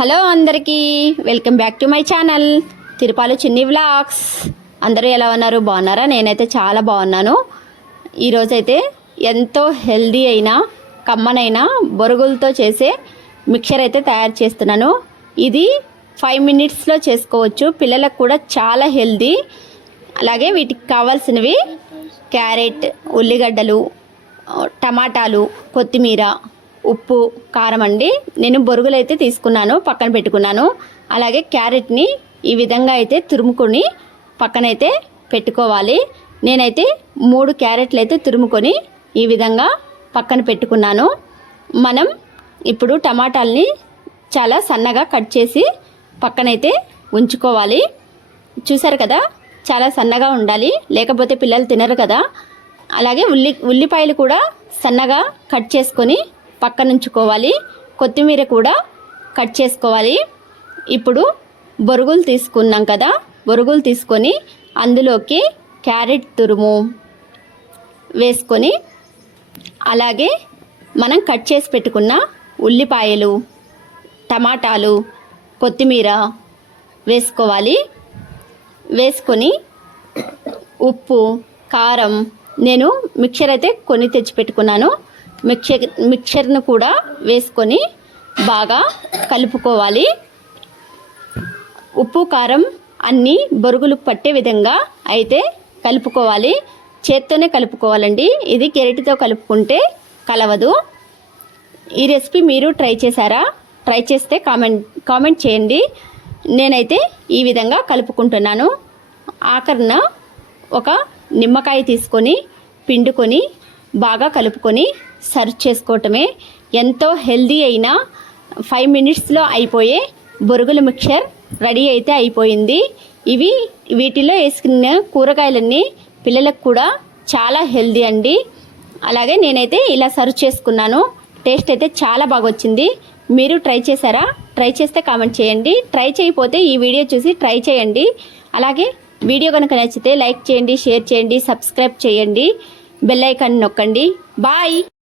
Hello అందరికీ welcome back to my channel Tirupalu Chinni vlogs. అందరూ ఎలా ఉన్నారు? బాగున్నారా? నేనైతే చాలా బాగున్నాను. ఈరోజైతే ఎంతో హెల్దీ అయిన కమ్మనైన బొరుగులతో చేసే మిక్చర్ అయితే తయారు చేస్తున్నాను. ఇది ఫైవ్ మినిట్స్లో చేసుకోవచ్చు. పిల్లలకు కూడా చాలా హెల్దీ. అలాగే వీటికి కావాల్సినవి క్యారెట్ ఉల్లిగడ్డలు టమాటాలు కొత్తిమీర ఉప్పు కారం అండి. నేను బొరుగులు అయితే తీసుకున్నాను పక్కన పెట్టుకున్నాను. అలాగే క్యారెట్ని ఈ విధంగా అయితే తురుముకొని పక్కనైతే పెట్టుకోవాలి. నేనైతే మూడు క్యారెట్లు అయితే తురుముకొని ఈ విధంగా పక్కన పెట్టుకున్నాను. మనం ఇప్పుడు టమాటాలని చాలా సన్నగా కట్ చేసి పక్కనైతే ఉంచుకోవాలి. చూసారు కదా? చాలా సన్నగా ఉండాలి. లేకపోతే పిల్లలు తినరు కదా? అలాగే ఉల్లి ఉల్లిపాయలు కూడా సన్నగా కట్ చేసుకొని పక్కనుంచుకోవాలి. కొత్తిమీర కూడా కట్ చేసుకోవాలి. ఇప్పుడు బొరుగులు తీసుకున్నాం కదా బొరుగులు తీసుకొని అందులోకి క్యారెట్ తురుము వేసుకొని అలాగే మనం కట్ చేసి పెట్టుకున్న ఉల్లిపాయలు టమాటాలు కొత్తిమీర వేసుకోవాలి. వేసుకొని ఉప్పు కారం నేను మిక్చర్ అయితే కొని తెచ్చి పెట్టుకున్నాను. మిక్చర్ మిక్చర్ను కూడా వేసుకొని బాగా కలుపుకోవాలి. ఉప్పు కారం అన్నీ బొరుగులు పట్టే విధంగా అయితే కలుపుకోవాలి. చేత్తోనే కలుపుకోవాలండి. ఇది కెరటితో కలుపుకుంటే కలవదు. ఈ రెసిపీ మీరు ట్రై చేశారా? ట్రై చేస్తే కామెంట్ కామెంట్ చేయండి. నేనైతే ఈ విధంగా కలుపుకుంటున్నాను. ఆఖరిన ఒక నిమ్మకాయ తీసుకొని పిండుకొని బాగా కలుపుకొని సర్వ్ చేసుకోవటమే ఎంతో హెల్దీ అయిన ఫైవ్ మినిట్స్లో అయిపోయే బొరుగుల మిక్చర్ రెడీ అయితే అయిపోయింది. ఇవి వీటిలో వేసుకున్న కూరగాయలన్నీ పిల్లలకు కూడా చాలా హెల్దీ అండి. అలాగే నేనైతే ఇలా సర్వ్ చేసుకున్నాను. టేస్ట్ అయితే చాలా బాగా వచ్చింది మీరు ట్రై చేశారా? ట్రై చేస్తే కామెంట్ చేయండి. ట్రై చేయకపోతే ఈ వీడియో చూసి ట్రై చేయండి. అలాగే వీడియో కనుక నచ్చితే లైక్ చేయండి షేర్ చేయండి సబ్స్క్రైబ్ చేయండి. బెల్ ఐకాన్ నొక్కండి. బాయ్!